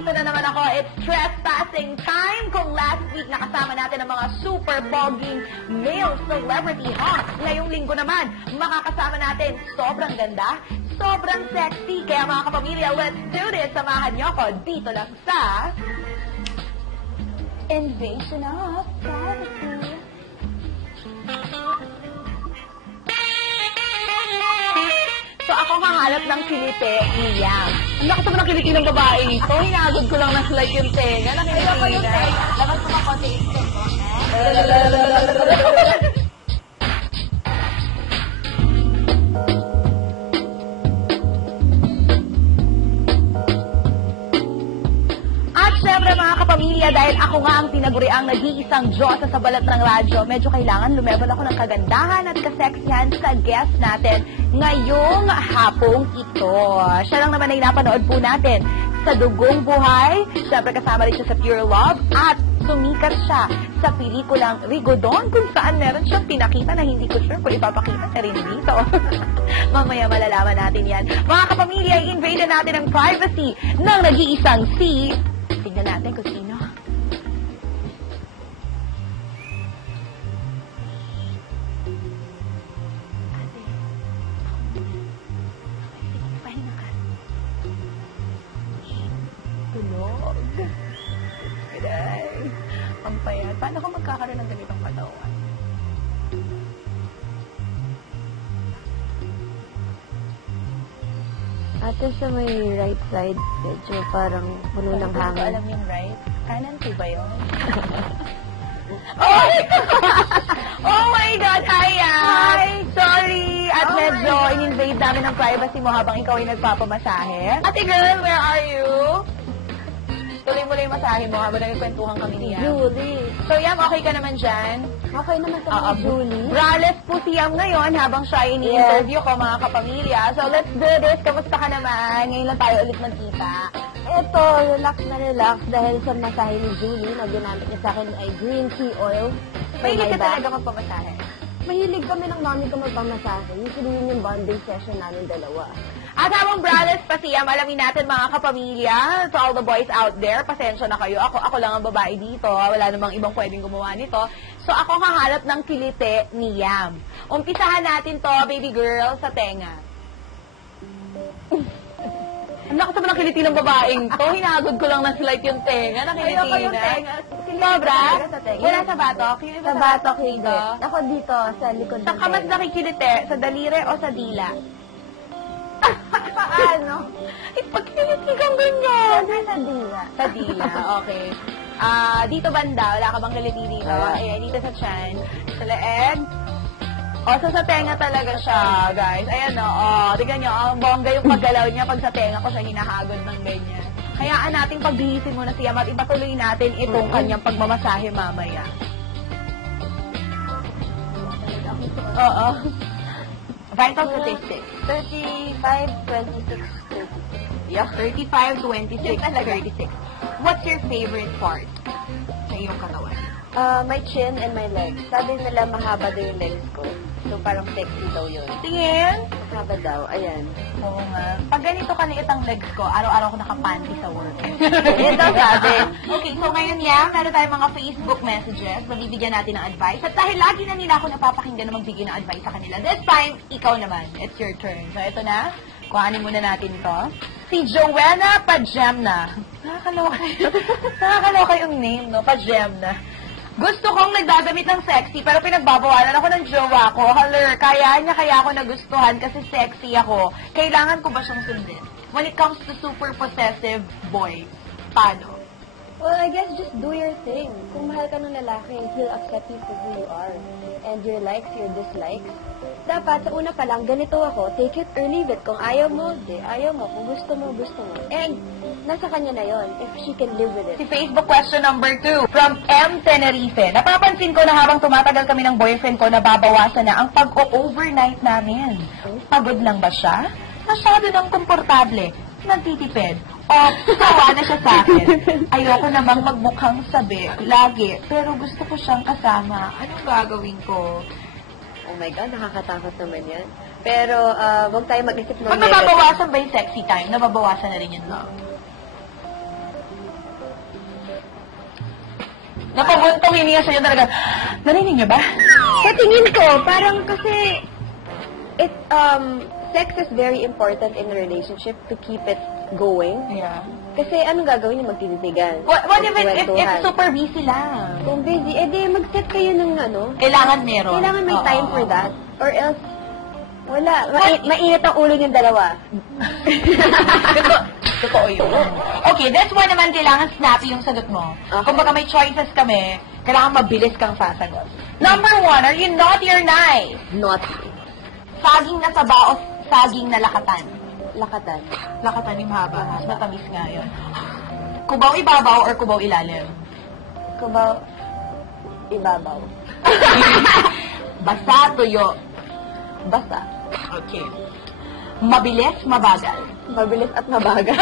nandito na naman ako. It's trespassing time. Kung last week nakasama natin ang mga super pogging male celebrity hawks, ngayong linggo naman, makakasama natin sobrang ganda, sobrang sexy. Kaya mga kapamilya, let's do this. Samahan niyo ako dito lang sa Invasion of Privacy. So ako hahanap ng kilite ni Yam. Ang lakas naman ng kiliti ng babae ito. Hinagod ko lang na slight yung tenga. Nakiliti ko yung tenga. Dapat ko makonti instant mo. At syempre mga kapamilya, dahil ako nga ang tinaguriang nag-iisang Diyosa sa balat ng radyo, medyo kailangan lumevel ako ng kagandahan at kaseksihan sa guest natin ngayong hapong ito. Siya lang naman ay napanood po natin sa Dugong Buhay. Syempre kasama rin siya sa Pure Love at sumikat siya sa pelikulang Rigodon kung saan meron siyang pinakita na hindi ko sure kung ipapakita na rin dito. Mamaya malalaman natin yan. Mga kapamilya, i-invade natin ang privacy ng nag-iisang si... Tignan natin kung sino. Pahinga ka. Tulog. Aray. Ang payat. Paano ko magkakaroon ng ganitong katawan? Ate, sa may right side, medyo parang puno ng hangin. Alam yung right? Kanan po ba yun? Oh my God! Hi, Hi! Sorry! At medyo in-invade namin ang privacy mo habang ikaw ay nagpapamasahe. Ate girl, where are you? Tuloy mo lang yung masahe mo habang nagkwentuhan kami niya. Julie. So, Yam, okay ka naman dyan? Okay naman sa Julie. Braless po si Yam ngayon habang siya ini-interview ko, mga kapamilya. So, let's do this. Kamusta ka naman? Ngayon lang tayo ulit magkita. Ito, relax na relax dahil sa masahe ni Julie na ginamit niya sa akin ay green tea oil. Mahilig ka talaga magpamasahe? Mahilig kami ng mami ko magpamasahe. Usually yun yung bonding session namin dalawa. At habang braless pa siya, alamin natin mga kapamilya, to all the boys out there, pasensya na kayo. Ako lang ang babae dito. Wala namang ibang pwedeng gumawa nito. So ako hahanap ng kilite ni Yam. Umpisahan natin to, baby girl, sa tenga. Ang lakas naman ng kiliti ng babaeng to. Hinagod ko lang na slight yung tenga. Nakiliti na. Ayoko yung tenga. Sobra? Wala sa batok? Sa batok, hindi. Ako dito, sa likod Sa kamas nakikilite, sa dalire o sa dila? Paano? Pagkiliti kang ganyan. Sa dila. Sa dila, okay. Dito banda, wala ka bang kiliti dito? Ayan, dito sa chan. Sa leeg. So sa tenga talaga siya, guys. Ayan, tignan nyo, ang bongga yung paggalaw niya pag sa tenga ko siya hinahagod ng ganyan. Hayaan natin pagbihisin muna siya at ipatuloy natin itong kanyang pagmamasahe mamaya. Oo. Vital statistics. 35, 26, 30. Yeah, 35, 26, 36. What's your favorite part sa iyong katawan? My chin and my legs. Sabi nila mahaba daw yung legs ko. So parang sexy daw yun. Tingin? Mahaba daw. Ayan. Oo nga. Pag ganito kaliit ang legs ko, araw-araw ko nakapanty sa work. Yan daw sabi. Okay, so ngayon yan, meron tayong mga Facebook messages. Mabibigyan natin ng advice. At dahil lagi na nila ako napapakinggan na magbigay ng advice sa kanila, this time, ikaw naman. It's your turn. So ito na. Kuhanin muna natin ito. Si Joanna Pajemna. Nakakaloka yung name, no? Pajemna. Gusto kong nagdagamit ng sexy, pero pinagbabawalan ako ng jowa ko. Haler, kaya niya kaya ako nagustuhan kasi sexy ako. Kailangan ko ba siyang sundin? When it comes to super possessive boys, paano? Well, I guess just do your thing. Kung mahal ka ng lalaki, he'll accept you for who you are. And your likes, your dislikes. Dapat, sa una pa lang, ganito ako, take it or leave it. Kung ayaw mo, di ayaw mo. Kung gusto mo, gusto mo. And, nasa kanya na yon if she can live with it. Si Facebook question number 2, from M. Tenerife. Napapansin ko na habang tumatagal kami ng boyfriend ko, nababawasan na ang pag-overnight namin. Pagod lang ba siya? Masyado ng komportable. Nagtitipid. O, sawa na siya sa akin. Ayoko namang magmukhang sabi, lagi. Pero gusto ko siyang kasama. Anong gagawin ko? Oh my God, nakakatakot naman yan. Pero, huwag tayo mag-isip ng Pag nababawasan ba yung sexy time, nababawasan na rin yung love? Napabuntong hininga sa'yo talaga. Narinig niyo ba? Sa tingin ko, parang kasi, sex is very important in a relationship to keep it going. Yeah. Kasi anong gagawin niyo? Magtititigan. What if it's super busy lang? Kung busy, mag-set kayo ng Kailangan meron. Kailangan may time for that. Or else, wala. Mainit ang ulo niyong dalawa. Totoo yun. Okay, that's why naman kailangan snappy yung sagot mo. Okay. Kung baka may choices kami, kailangan mabilis kang sasagot. Number 1, are you naughty or nice? Not Saging na saba o saging na lakatan? lakatan. Lakatan yung haba. Mas matamis nga yun. Kubaw ibabaw or kubaw ilalim? Kubaw, ibabaw. Basa, tuyo. Basta. Okay. Mabilis, mabagal. Mabilis at mabagal.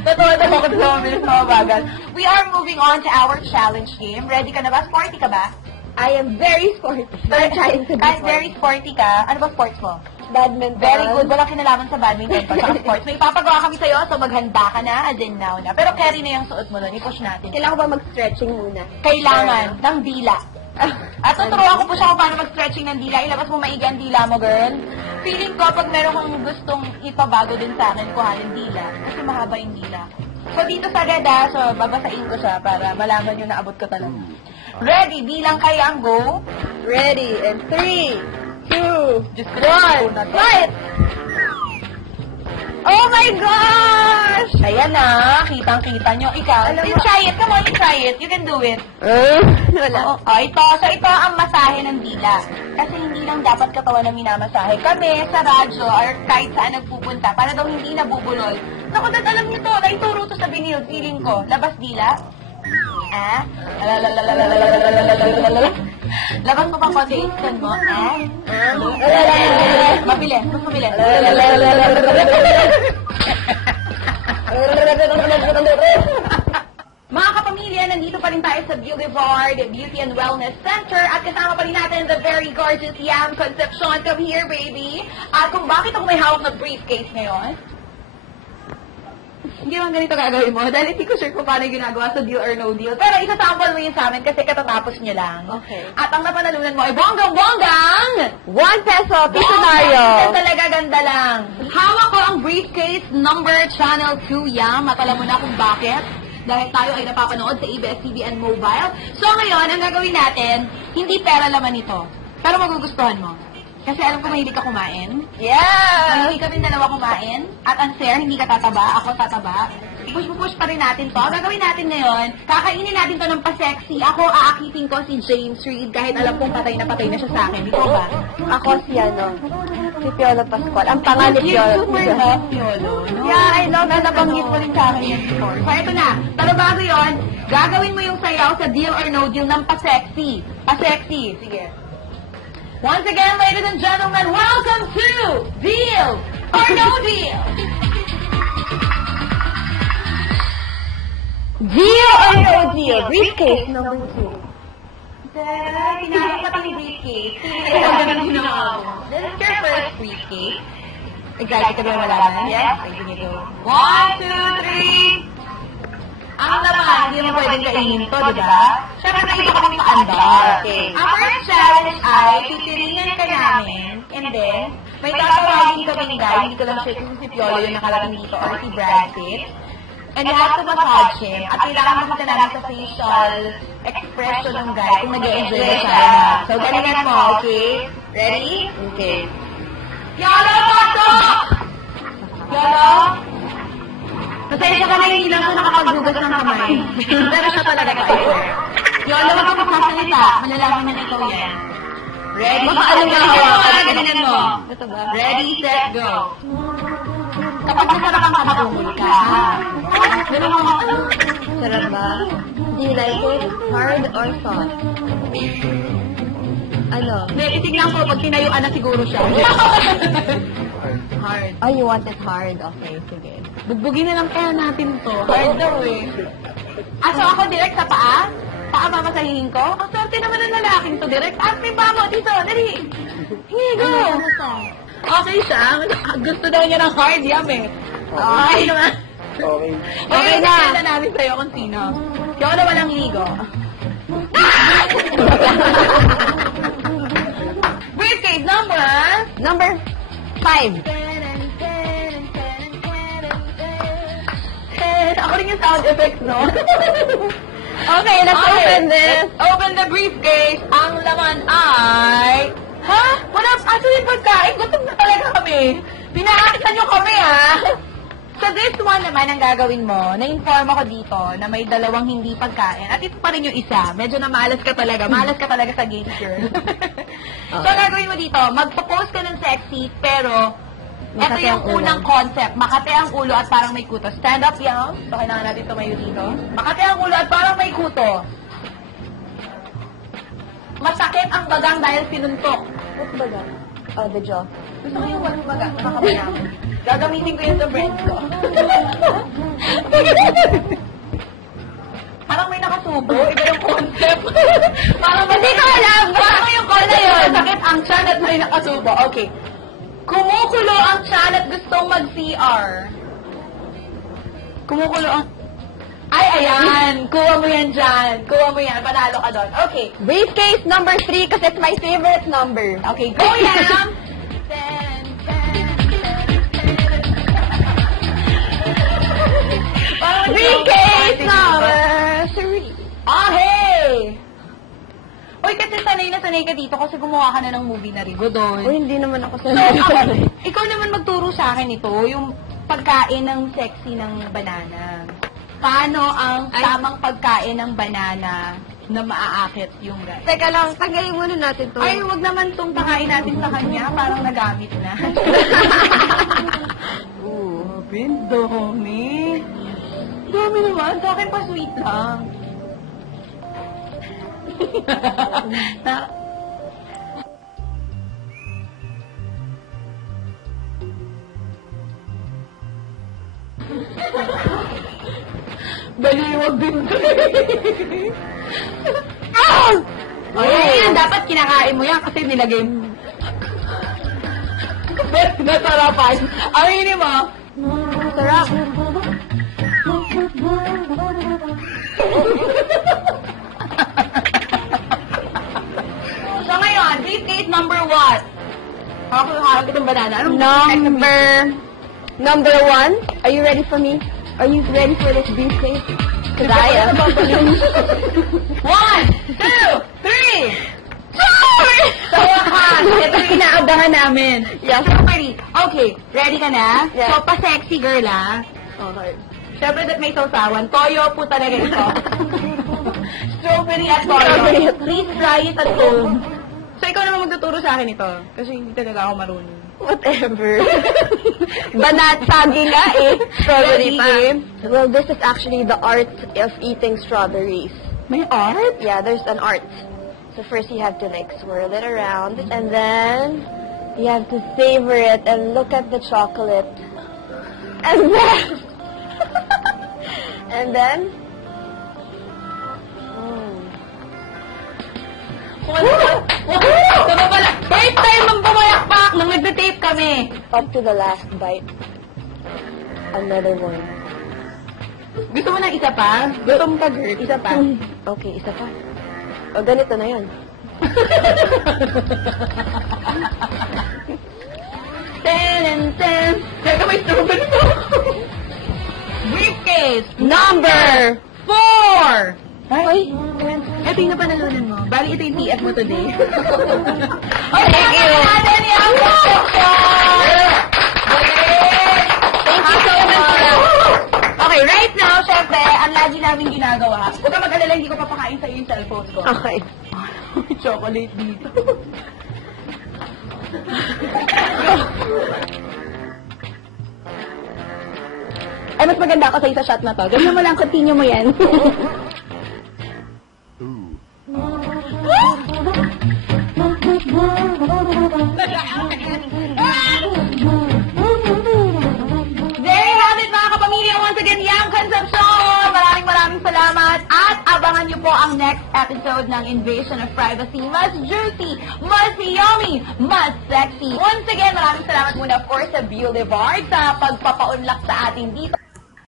Totoo na ako sa mabilis, mabagal. We are moving on to our challenge game. Ready ka na ba? Sporty ka ba? I am very sporty. I'm trying to be Kahit sporty. very sporty ka, ano ba sports mo? Badminton. Very good. Walang kinalaman sa badminton pa sa sports. May ipapagawa kami sa'yo, so maghanda ka na, as in now na. Pero carry na yung suot mo nun. I-push natin. Kailangan ko ba mag-stretching muna? Kailangan ng dila. At tuturuan ko po siya kung paano mag-stretching ng dila. Ilabas mo maigi ang dila mo, girl. Feeling ko, pag meron kang gustong ipabago din sa akin, kuhanin dila. Kasi mahaba yung dila. So, dito sa Reda, so babasain ko siya para malaman nyo na abot ko talaga. Ready? Bilang kayo ang go. Ready, and 3, 2, Just 1, fight! Oh my gosh! Ayan na, kitang-kita nyo. Ikaw, Alam you mo- try it. Come on, you try it. You can do it. Wala. Oh, ito. So, ito ang masahe ng dila. Kasi hindi lang dapat katawan na minamasahe. Kami, sa radyo, or kahit saan nagpupunta, para daw hindi nabubulol. Naku, dad, alam nyo to. Naituro to sa binil. Feeling ko. Labas dila. Ah? Labas mo pang konti yung skin mo. Ah? Mabilis. Mas mabilis. Mga kapamilya, nandito pa rin tayo sa Boulevard Beauty and Wellness Center at kasama pa rin natin the very gorgeous Yam Concepcion. Come here, baby. At kung bakit ako may hawak na briefcase ngayon, hindi naman ganito gagawin mo dahil hindi ko sure kung paano yung ginagawa sa Deal or No Deal. Pero isa-sample mo yun sa amin kasi katatapos nyo lang. Okay. At ang napanalunan mo ay bonggang-bonggang! 1 peso, Ito Pisonario. talaga ganda lang. Hawak ko ang briefcase number Channel 2 Yam. At alam mo na kung bakit. Dahil tayo ay napapanood sa ABS-CBN Mobile. So ngayon, ang gagawin natin, hindi pera laman ito. Pero magugustuhan mo. Kasi alam ko mahilig ka kumain. Yeah! Mahilig kami dalawa kumain. At unfair, hindi ka tataba, ako tataba. Push pa rin natin to. Ang gagawin natin ngayon, kakainin natin to ng pa-sexy. Ako, aakitin ko si James Reid kahit alam kong patay na siya sa akin. Ikaw ba? Ako si si Piolo Pascual. Ang pangalan You Piolo. super love Piolo, no? Yeah, I love it. Nabanggit mo rin sa akin yan before. So, ito na. Pero bago yun, gagawin mo yung sayaw sa Deal or No Deal ng pa-sexy. Pa-sexy. Sige. Once again, ladies and gentlemen, welcome to Deal or No Deal. Deal or No Deal? Briefcase number 2. Pinahawak ka pang briefcase. This is your first briefcase. Excited ka ba malaman? Yes. Okay, sige, go. 1, 2, 3. Ang naman, hindi mo pwedeng kainin to, di ba? Siyempre, nakita ko kung maandar. Okay. Ang first challenge ay, titiringan ka namin, and then, may tatawagin kaming guy, hindi ko lang sure kung si Piolo yung nakarating dito, or si Brad Pitt. And you have to massage him. At kailangan makita namin sa facial expression ng guy kung nag-enjoy na siya. So, galingan mo, okay? Ready? Okay. Piolo, pasok! Piolo? Pasensya ka na, hindi lang siya nakapaghugas ng kamay. Pero siya talaga kayo. Piolo, wag ka magsasalita. Malalaman niya na ikaw yan. Ready? Baka alam mo ang hawakan. Galingan mo. Ito ba? Ready, set, go. Kapag nasarap ang kakatungol ka. Ganun mo. Sarap ba? Do you like it hard or soft? Ano? Hindi, itignan ko pag tinayuan na siguro siya. Hard. Oh, you want it hard? Okay, sige. Bugbugin na lang kaya natin to. Hard daw eh. So ako direct sa paa? Paa papasahihin ko? Ang swerte naman ng lalaking to direct. May paa mo dito, dali. Here, go. Okay siya. Gusto daw niya ng hard yam eh. Okay naman. Okay. Okay na. Tingnan namin sa'yo kung sino. Ikaw na walang ligo. Briefcase Number 5. Ako rin yung sound effects, no? Okay, let's open this. Let's open the briefcase. Ang laman ay... Ha? Wala actually pagkain. Gutom na talaga kami. Pinaakitan nyo kami, ha? So this one naman ang gagawin mo, na-inform ako dito na may dalawang hindi pagkain. At ito pa rin yung isa. Medyo na malas ka talaga. Malas ka talaga sa games, girl. So ang gagawin mo dito, magpo-post ka ng sexy, pero ito yung unang concept. Makate ang ulo at parang may kuto. Stand up, young. So kailangan natin tumayo dito. Makate ang ulo at parang may kuto. Masakit ang bagang dahil sinuntok. What baga? Oh, the jaw. Gusto ko yung walang baga. Makakabayang. Gagamitin ko yun sa breads ko. Parang may nakasubo. Iba yung concept. Parang hindi ko alam. Parang yung concept yun. Masakit ang tiyan at may nakasubo. Okay. Kumukulo ang tiyan at gustong mag-CR. Kumukulo ang... Ay, ayan. Kuha mo yan dyan. Kuha mo yan. Panalo ka doon. Okay. Briefcase number 3 kasi it's my favorite number. Okay, go yan! Briefcase number 3. Okay! Uy, kasi sanay na sanay ka dito kasi gumawa ka na ng movie na Rigo doon. Uy, hindi naman ako So, sanay. ikaw naman magturo sa akin ito, yung pagkain ng sexy ng banana. Paano ang tamang pagkain ng banana na maaakit yung guys? Teka lang, tanggalin muna natin to. Ay, wag naman itong pakain natin sa kanya. Parang nagamit na. Oo, dami. Dami naman. Sa akin pa sweet lang. Na- Baliwag din ko. Ayan, dapat kinakain mo yan kasi nilagay mo. Nasarapan. Aminin mo. Sarap. So ngayon, briefcase number what? Ako harap itong banana. Anong Number 1. Are you ready for me? Are you ready for this briefcase? Because I am. 1, 2, 3, 4! Sa wakas, ito yung inaabangan namin. Yes. Strawberry. Okay, ready ka na? Yes. So, pa-sexy girl, ah. Okay. Siyempre that may sausawan. Toyo po talaga ito. Strawberry at toyo. Strawberry at- Please try it at home. So, ikaw naman magtuturo sa akin ito. Kasi hindi talaga ako marunong. Whatever. Banat sagi nga eh. Strawberry pa. Well, this is actually the art of eating strawberries. May art? Yeah, there's an art. So first you have to like swirl it around and then you have to savor it and look at the chocolate. And then and then First time ang bumayakpak nung nagbe-tape kami. up to the last bite. Another one. Gusto mo ng isa pa? Gutom ka, girl. Isa pa. Okay, isa pa. O, ganito na yan. Ten. Teka, may strawberry mo. Briefcase Number 4. Ay, Ito yung napanalunan mo. Bali, ito yung TF mo today. Oh, thank you. Natin yung Thank you so much. Okay, right now, syempre, ang lagi namin ginagawa. Huwag ka mag-alala, hindi ko papakain sa iyo yung cellphone ko. Okay. May chocolate dito. Ay, mas maganda ako sa isa shot na to. Ganyan mo lang, continue mo yan. There you have it, mga kapamilya. Once again, Yang Concepcion. Maraming salamat. At abangan niyo po ang next episode ng Invasion of Privacy. Mas juicy, mas yummy, mas sexy. Once again, maraming salamat muna, of course, sa Boulevard sa pagpapaunlak sa atin dito.